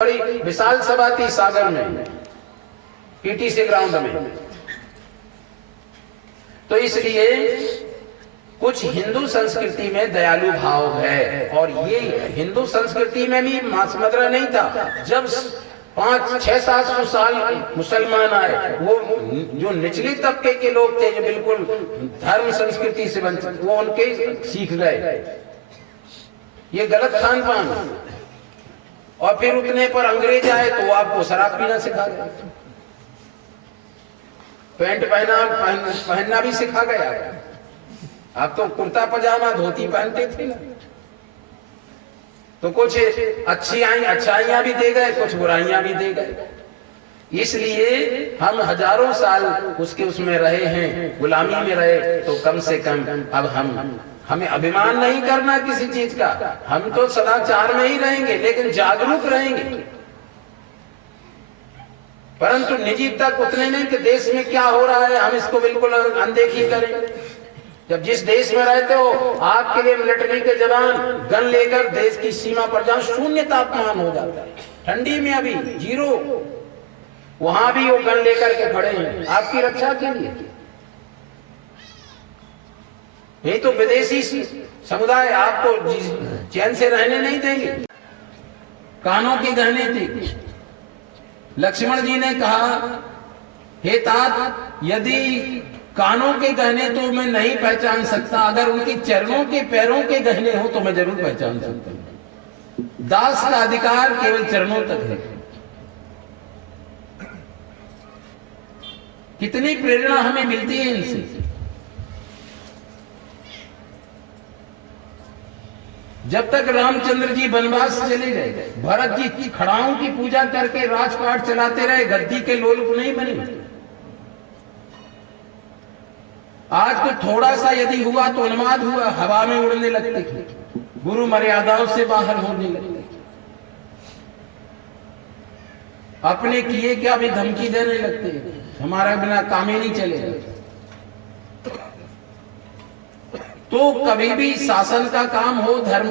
बड़ी विशाल सभा थी सागर में, पीटीसी ग्राउंड में। तो इसलिए कुछ हिंदू संस्कृति में दयालु भाव है, और ये हिंदू संस्कृति में भी मांसमदरा नहीं था। जब 500-600-700 साल मुसलमान आए, वो जो निचले तबके के लोग थे, जो बिल्कुल धर्म संस्कृति से वंचित, वो उनके सीख गए ये गलत खान पान। और फिर उतने पर अंग्रेज आए तो आपको शराब पीना सिखा गए, पैंट पहनना भी सिखा गया। आप तो कुर्ता पजामा धोती पहनते थे ना। तो कुछ अच्छाइयां भी दे गए, कुछ बुराइयां भी दे गए। इसलिए हम हजारों साल उसमें रहे हैं, गुलामी में रहे। तो कम से कम अब हमें अभिमान नहीं करना किसी चीज का। हम तो सदाचार में ही रहेंगे, लेकिन जागरूक रहेंगे। परंतु निजी तक उतने नहीं कि देश में क्या हो रहा है हम इसको बिल्कुल अनदेखी करें। जब जिस देश में रहते हो, आपके लिए मिलिट्री के जवान गन लेकर देश की सीमा पर जाओ, शून्य तापमान हो जाता है, ठंडी में अभी 0, वहां भी वो गन लेकर के खड़े हैं आपकी रक्षा के लिए। नहीं तो विदेशी समुदाय आपको चैन से रहने नहीं देंगे। कानों के गहने थे। लक्ष्मण जी ने कहा, हे तात, यदि कानों के गहने तो मैं नहीं पहचान सकता, अगर उनके चरणों के पैरों के गहने हो तो मैं जरूर पहचान सकता हूं। दास का अधिकार केवल चरणों तक है। कितनी प्रेरणा हमें मिलती है इनसे। जब तक रामचंद्र जी वनवास चले गए, भरत जी खड़ाओं की पूजा करके राजपाट चलाते रहे, गद्दी के लोलुप नहीं बने। आज तो थोड़ा सा यदि हुआ तो उन्माद हुआ, हवा में उड़ने लगते, गुरु मर्यादाओं से बाहर होने लगते, अपने किए क्या भी धमकी देने लगते, हमारा बिना काम ही नहीं चलेगा। तो कभी भी शासन का काम हो, धर्म